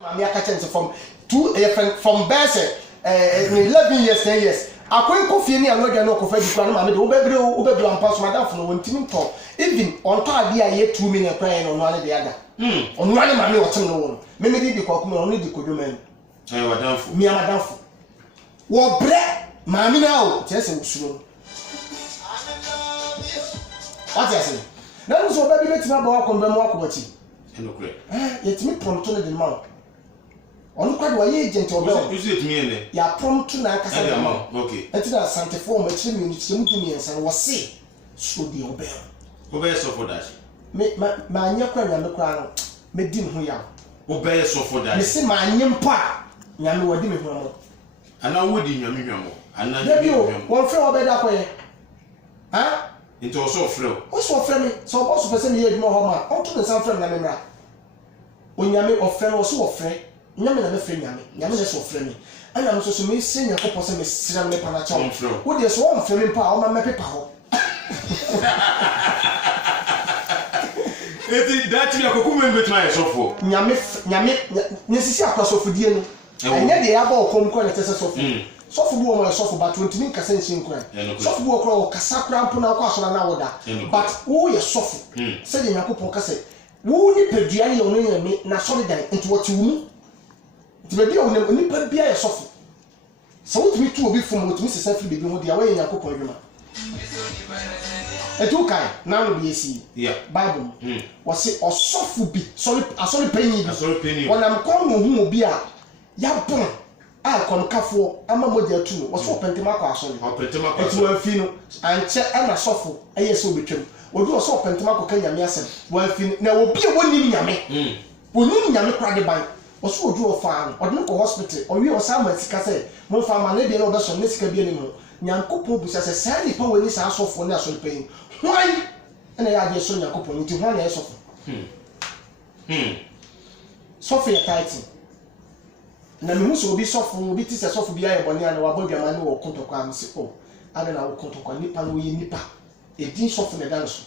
Mami akachense from Bese 11 years 10 years akoy ko fie ni anodwa na okofa dikwa na mami de obebre ampa so madam fo wontimi nto even onto ade a ye 2 million kwan no ane de ada onu ane mami otem no won meme di kwa kuma onu di kodwoman wadamfo mi amadamfo wo bre mami na o tese usuro what you say na no so obebi betima ba wakomba mu akobati enokure yetimi prompto ne de ma on kwad wa ye agent obe o you see it me ene ya prompto na akasa de ma okay enti da sante form a chiri mi chiri mu mi ensan wo se so de obe so for that ma anya kwa nyame kwa no me di me ho ya obe so for that me se ma anya mpa nyame wadi me ho mo ana wodi nyame hwamo ana nyame won fe obe da koye ha into also frɛ o so frɛ me so boss person me ye adwuma ho ma on to ne san frɛ me na me mra o nyame ofrɛ o so ofrɛ nyame na me frɛ nyame na so ofrɛ me ana no so me se nyakopɔ se me sira me pa na cha wo de so on frɛ me pa o ma me pepa ho eti that me akoko me betima ye sofo nyame nyesisi akosofudie no enye de ya ba okomko na tese sofo sofo bu o mo sofo but 20 min kasa nsin kura sofo bu o kura o kasa kura mpo na kwa asora na woda but wo ye sofo se de nyakopɔ kasa wo ni padua ye ono nyame na so de dan enti woti wo mu ti be bia wo ni pa bia ye sofo so wo timi tu obi fom wo timi sesa firi bebi ho de awe nyakopɔ adwuma etu kai na no bi esi bible wo se osofo bi asori panyi bi wonam kon hu obi a ya bon a konkafo ama moja tu no wo so pentema kwa asori etu afi no anche ana sofo eye se obetwam odu wo so pentema kwa nyame asem wo afi na obi a woni nyame woni nyame kwa de ban wo so odu wo fa no odno ko hospital owi o sa ma sika se mo fa ma na bi na obeso ne sika bi ni mo nyankopɔ busa se sa ni pa woni sa asofo ne asori pan hwan ena ya de so nyankopɔ nti hwan na esofo sofo ya title na me muso obi sofo obi ti se sofo bi aye boni ana wa bodwama ne wo kontokwa am se o ada na wo kontokwa nipa no ye nipa edin sofo ne dan so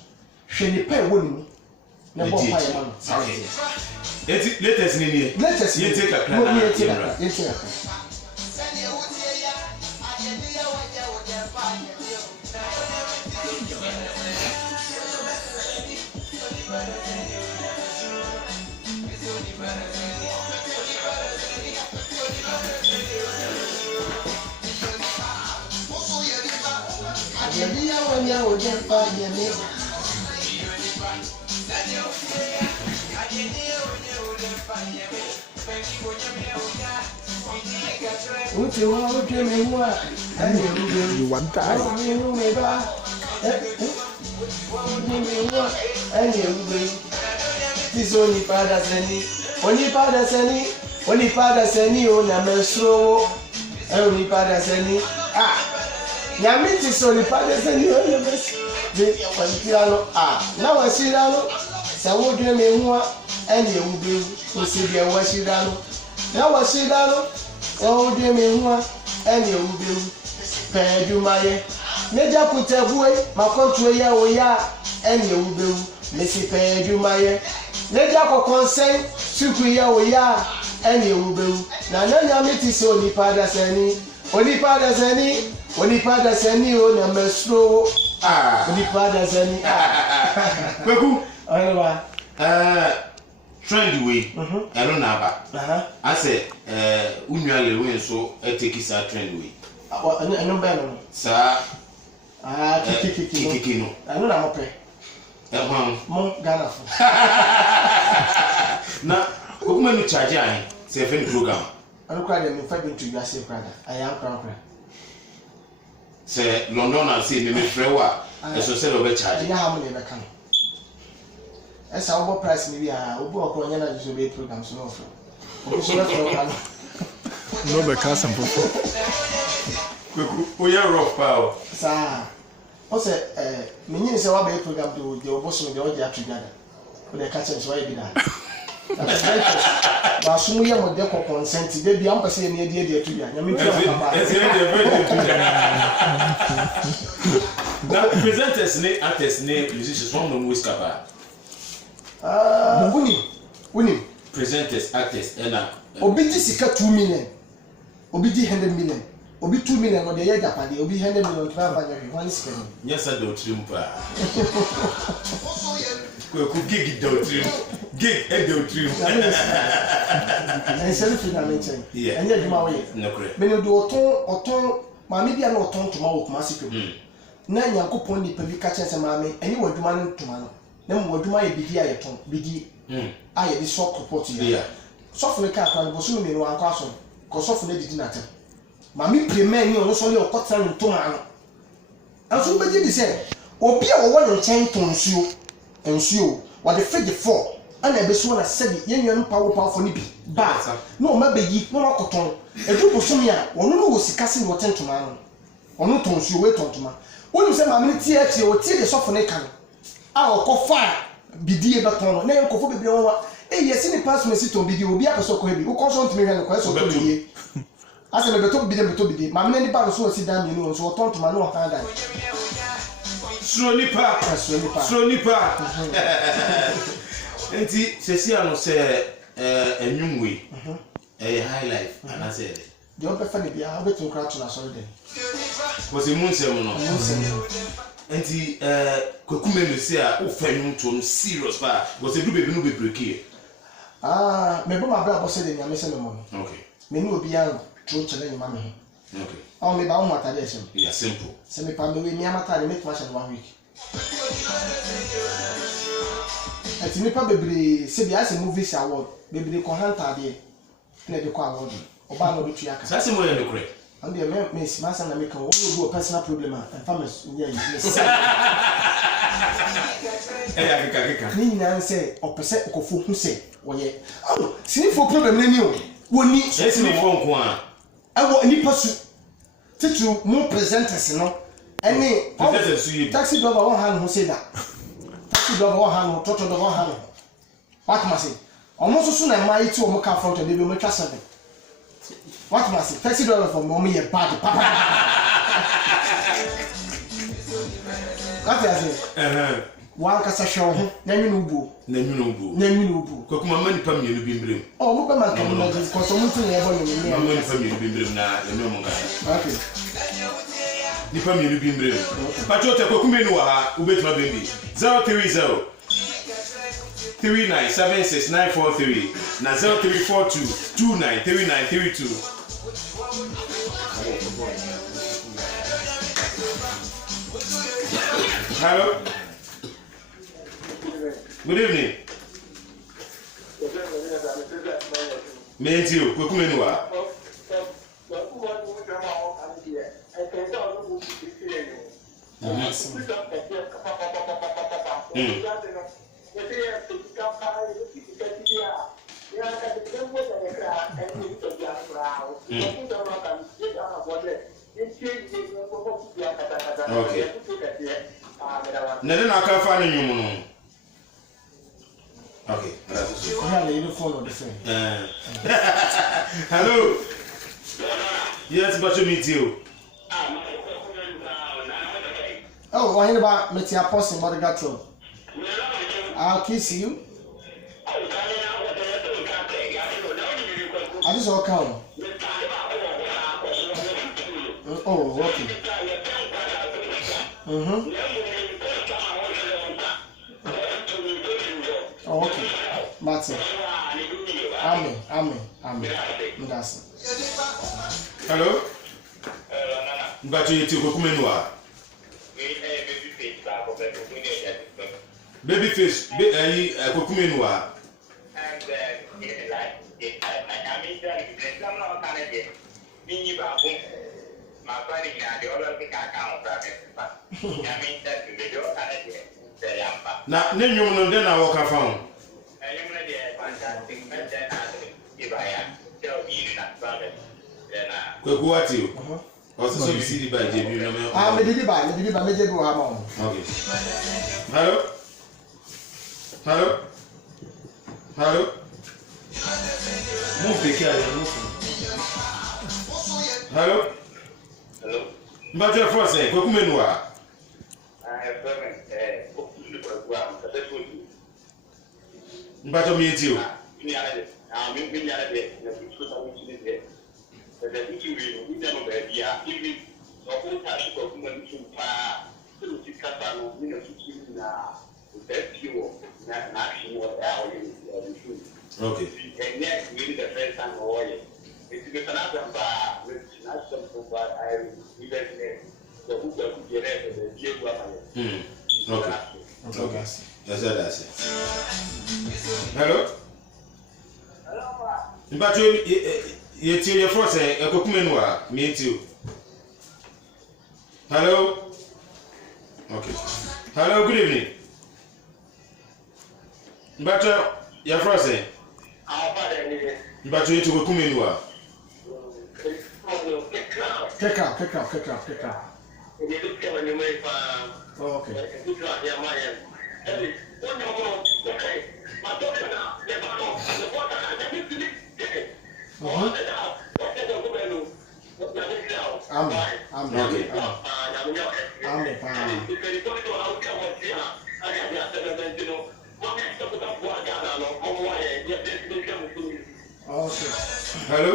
hwe nipa e woni mu na bo pa ye ma no eti latest ni ye take a plan ye take a You want that? This only pada seni o na mesro only pada seni nyame ti so ni pada seni o na mesro de kwantiro na wasira no sa wodwe me hu ene ewube o se bia wasira no na wasira no wodwe me hu ene ewube pedumaye meja kutabuwe makontu ya o ya ene ewube mesi pedumaye meja ko konsen suku ya o ya ene ewube na nyame ti so ni pada seni o na mesro ni pada seni kweku aywa trend we elo na aba ase unwale we so eteki sa trend we eno be no sa kiki no eno na mope mo Ghana fo na kokuma no charge ani se fe program anu kwa dem fa bin to you ase kwada ayam kra se London na se me frewa eso se lo be charge ya ha mo ne be kan esa obo price ni bia obo okro nya na so be program so no ofro obo so na program No be ka sampo kweku o ya rough power sa o se me nyi se wa be program do je obo so je o je atugada o de ka chen so ya bi da ba sumu ya mo de ko consent de bia am pese ni de atu bia nya me tu ba na presenters ne artists ne musicians one no whisker ba uni presenters, actors, and obi di sika 2 million. Obi di 100 million. Obi 2 million or the year Japan, obi 100 million to have one spend. Yes, I don't trimpa. Could gig don't trim. Gig and don't trim. And selfie I mentioned. Yeah. And yet my way. No correct. When you do auto, mammy be an auto tomorrow, Massico. Nan Yankopon ni pebi catch as a mammy, and you were demanding tomorrow. Then what do my BD I ton? BD. I had this short report here. Soften the cat and was soon in one castle, because often they did not. Mammy play men, you also your cotton and tomorrow. And so, but you say, or be a one chain to ensure what the figure for. And I was one as said, young power for Nippy. But no, maybe no more cotton. A group of Sumia, or no was casting what ten tomorrow. Or no tons you wait on tomorrow. When you say, Mammy, tear or tear the soft neck. I'll call fire. Bidi baton, na yoko fo bebre won yes ni pass me sit on bidi obi apeso ko hebi o consult me hwan ko so to ye ase me beto bidi ma me ni ba so si dan mi no so ton to ma no kan dan so nipa enti sesi ano se enwumwe high life and I said the open fa ni bia obeto kra to na so den was a munsem no enti kwakume no se a ofanyum to serious ba was a do baby no be break me bo ma bra bo se de nyame se no okay me ni obi an tro chele ni ma me okay o me ba o mata de sem yeah simple se me pa me we mi amata de make fashion 1 week ati ni pa bebre se bia se movies award bebre ko hanta de na de ko award oba no betu aka sa se mo ye no kure and the miss master na make one go personal problem and farmers yeah yes kaka ni na say opese okofo hu say woye oh sinifo problem na ni o woni sinifo nko a awo nipa su titu mo presenters no any taxi driver one hand who say that taxi driver one hand toto driver one hand what must say almost so na mai ti o mo ka front and dey be mo twa 7 what must say taxi driver for mom here bad papa what you say one kasa show ho na nwinu ubu ko kuma mani pam yenu bi mbrem oh mo be man kan na just ko so mo tin e bo ni mani pam yenu bi mbrem na enu mo ngasa okay ni pam yenu bi mbrem patriote ko kuma enu wa ha ubetuma bebi 030 3976943 na 0342293932 hello good evening Mentio, Kukumenua. Okay. Nene akafa ni nyumu. Okay, that's it. Hello. Yes, but you meet you. Oh, why about meet your post in Madagascar? I'll kiss you. I just walk out. Oh, okay. Oh, okay. Martin. Amen. That's it. Hello? But you to Kukumenua. Babyface, Kukumenua. Na nenyo no den na wo ka fa ho. Kweku wati o. Also so bisi di ba je bi no me. Me di ba me je do ha ma. Okay. Hello? Mo pe ki ale mo fun. Hello? Mba je force Kweku Menua. Mbato mieti o. Okay. And next, we the first time for it. It's the another bar, which is not something but I even the book of the rest of the dear woman. Okay. Okay. That's it. Hello? Hello, But you tell your first a cookman, me too. Hello? Okay. Hello, good evening. But your first say, but you to Kuminua. Pick up. Oh, okay. Hello?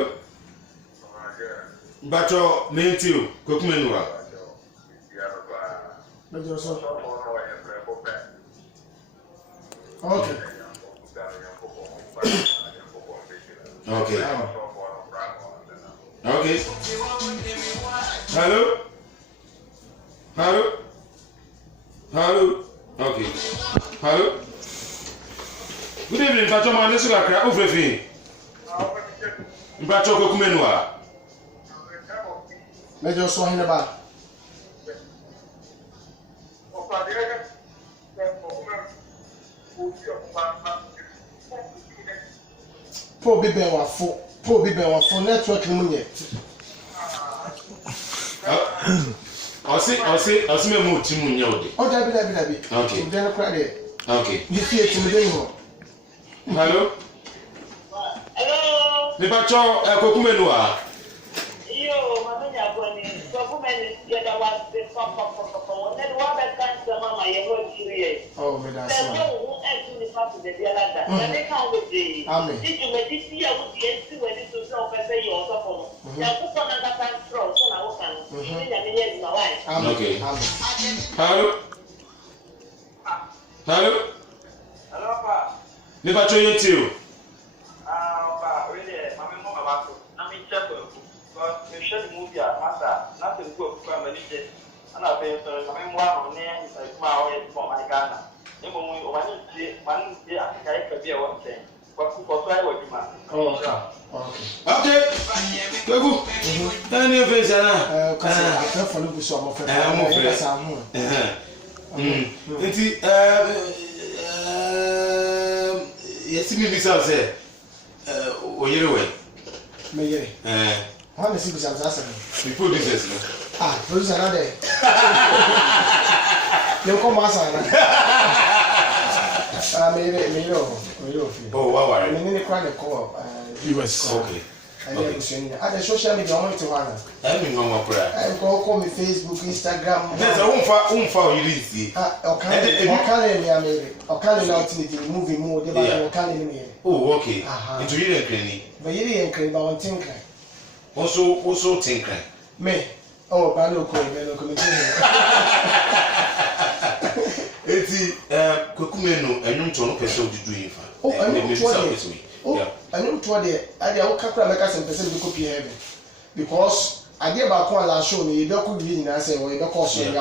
But your main two, Kuminua. Okay. Okay. Okay. Hello? Okay. Hello? Good evening, Pacho Man. This is a crap of everything. Pacho Kumenua. Let your song in the back. Poor baby, for network in the I'll see me move to Munyodi. Oh, Debbie. Okay. Then credit. Okay. You see it in the day. Hello? Hello. Me Pacho Kumenua. Yo, mamanya boni. So kumeni yada wase papa. Then what that can say mama yeho jiri. Oh, me that's Then right. who else in the party the dialada. Then they come with the. Amen. Did you make this year with the NC when this was so person you also for. Ya kuko na that strong so na wo kan. Ni ya me na why. Okay. Amen. Hello? Hello, pa. Me Pacho you too. Pa, really, my mama was not in chapel. But we should move your master, nothing good from a little. And I pay for my one name, my way for my Ghana. One day, I think I could be a one thing. But for try what you man. Oh, okay. Okay. Go. Any face Because I fell for the summer for yes, me bisa say oyere me how many people have asked me? we put this Producer na there. You come outside. Me. oh wow. Me need to call the call. US. Okay. At the social media, I want to run. I mean no more prayer. I call me Facebook, Instagram. Yes, I won't fall you see. Okay, now to moving more. Oh, okay. Into you and But you didn't claim about think. Also think. Me. Oh, Bano Eti Kokumeno enum to no person do you fa. Oh, I know to the idea of Kakra make us and copy heaven. Because I gave back one last show me, you don't be in answer or you don't cause you.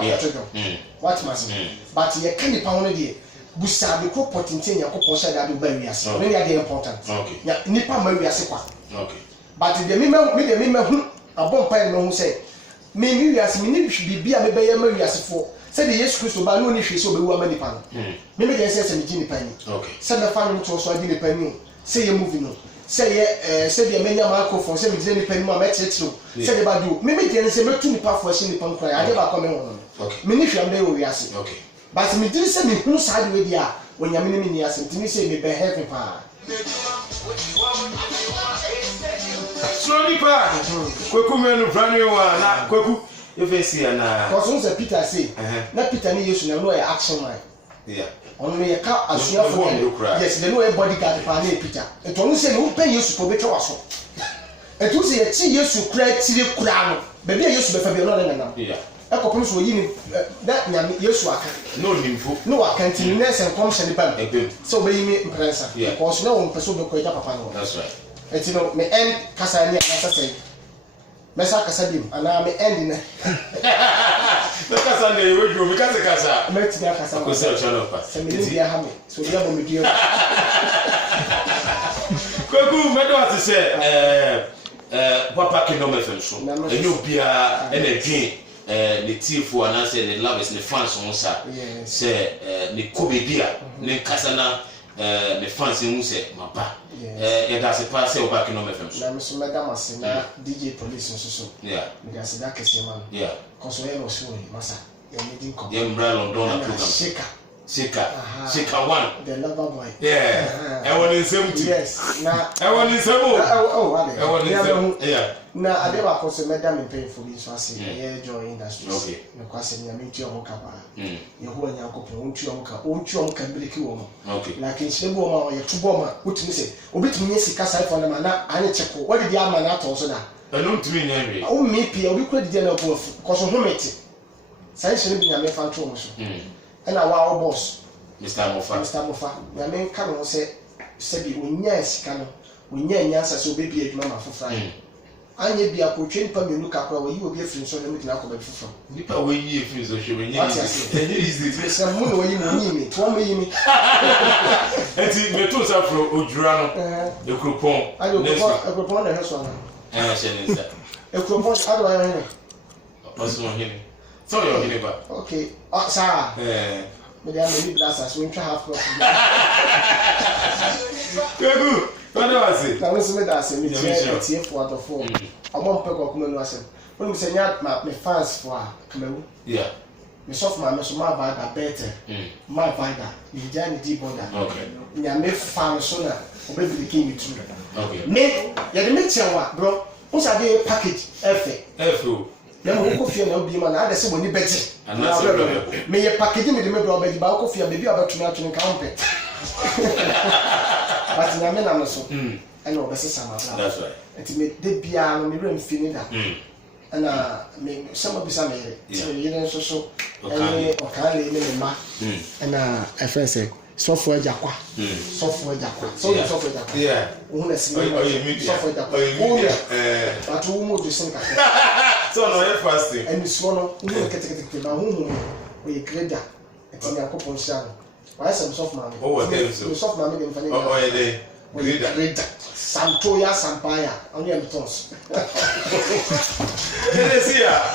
What must but you can't pound it. Busa the crop pot in 10 years, that will bury us. Many are important. Okay. Nipa Maria Sequa. Okay. But the member a bomb pile who say, maybe as many should be a baby as for. Said the yes Christo, but no issue so be woman pan. Maybe they say some genie penny. Okay. Send the family to us, I didn't penny. Say you're moving on. Say, said the many microphone, say me penny, my match it through. Said about you. Maybe they say, me to path for the punk cry. I never come on. Okay. Many if I'm there, we are saying. Okay. But me didn't say me who side with ya when you're mini as and to say me be heaven pa. Slowly pa. Kokumenu brand new one. Koku. If I see na. Because once Peter say, na Peter ni Yesu na no action man. Yeah. On me ka asuafo yes they know a bodyguard pa na Peter et onu se no pen Yesu ko betwa waso et onu se ye ti Yesu kura tire kura no be bia Yesu be fa bi no na na Yeah. e ko pom so yi ni that nyame Yesu aka No nimfo. no aka ntini na se nkom hye ne pam Ebem. so be yi me imprensa because na won person be ko ja papa no That's right. et no me end kasa ni na sase mesa kasa bim ana me end na Because Sunday we do because kasa. me ti kasa Ko se channel pass. se me ni bia ha me so bia bo me dio Kwaku medo ati se papa Kingdom FM so. Enyo bia ene dwen ne tifo anase ne lovers ne fans on sa. Se ne kobedia ne kasa na ne fans hu se mapa. E da se pass e papa Kingdom FM so. na me so mega mase na DJ Police so. Yeah. Me da se da kese man. Yeah. Koso ye no so ni masa. Ya me din ko. Ye mbra London na program. Shika one. The lover boy. Yeah. I want in same too. Yes. Na I want in same. oh wale. I want in same. Yeah. Na ade ba ko se meda me pay for this so say ye joy industries. Okay. Me kwa se nyame ntu omo ka ba. Mm. Ye ho anya ko pon ntu omo ka biliki wo mo. Okay. Like in shebe wo ma ye tubo ma wutumi se obitumi nye sika sai for na ma na anye cheko. What did the ama na to so da? Eno ntumi nyanwe. O me pia obi kura di na ko afu. Ko so homete. Sai shebe bi nyame fa ntu mo so. And our boss Mr. Mofa na me ka no se bi onya sika no onya nyansa se obebi adwuma ma fofra anye bi akotwe nipa menu ka kwa yi obi afiri so na me tina ko ba fofra nipa we yi afiri so hwe we enye easy se mu no yi mu mi to mo yi mi enti me to sa fro odura no ekropon ekropon na heso na she ne sa ekropon ado ayo ne personal hini so yo hini ba okay sa me dey am ni blast as we try half crop Kwaku what do I say na we se me da se me tie for out of 4 omo mpe ko kuma no asem when me say nya me fans for Kameru yeah me soft man me so ma vibe better ma vibe ni jani di border okay nya me fan so na obebi ki mi tu okay me ya de me chewa bro o sa dey package efo na mo ko fie na obi ma na ade se boni beji anase me ye package me de me bro beji ba ko fie bebi abatumi atuni ka mpe but nya me na no so and obese sama bra that's right enti me de bia no me rem fini da ana me sama bisa me yire so ene o kan le me ma ana efense software jakwa software jakwa yeah o na si media software jakwa but wo mo do sinka so no you fasting and so no wo ketekete ba hu o ye greda enti na ko ponsha why some soft man so soft man me mfanya oh yeah greda Santoya Sampaya, only am tons. Yes, yeah.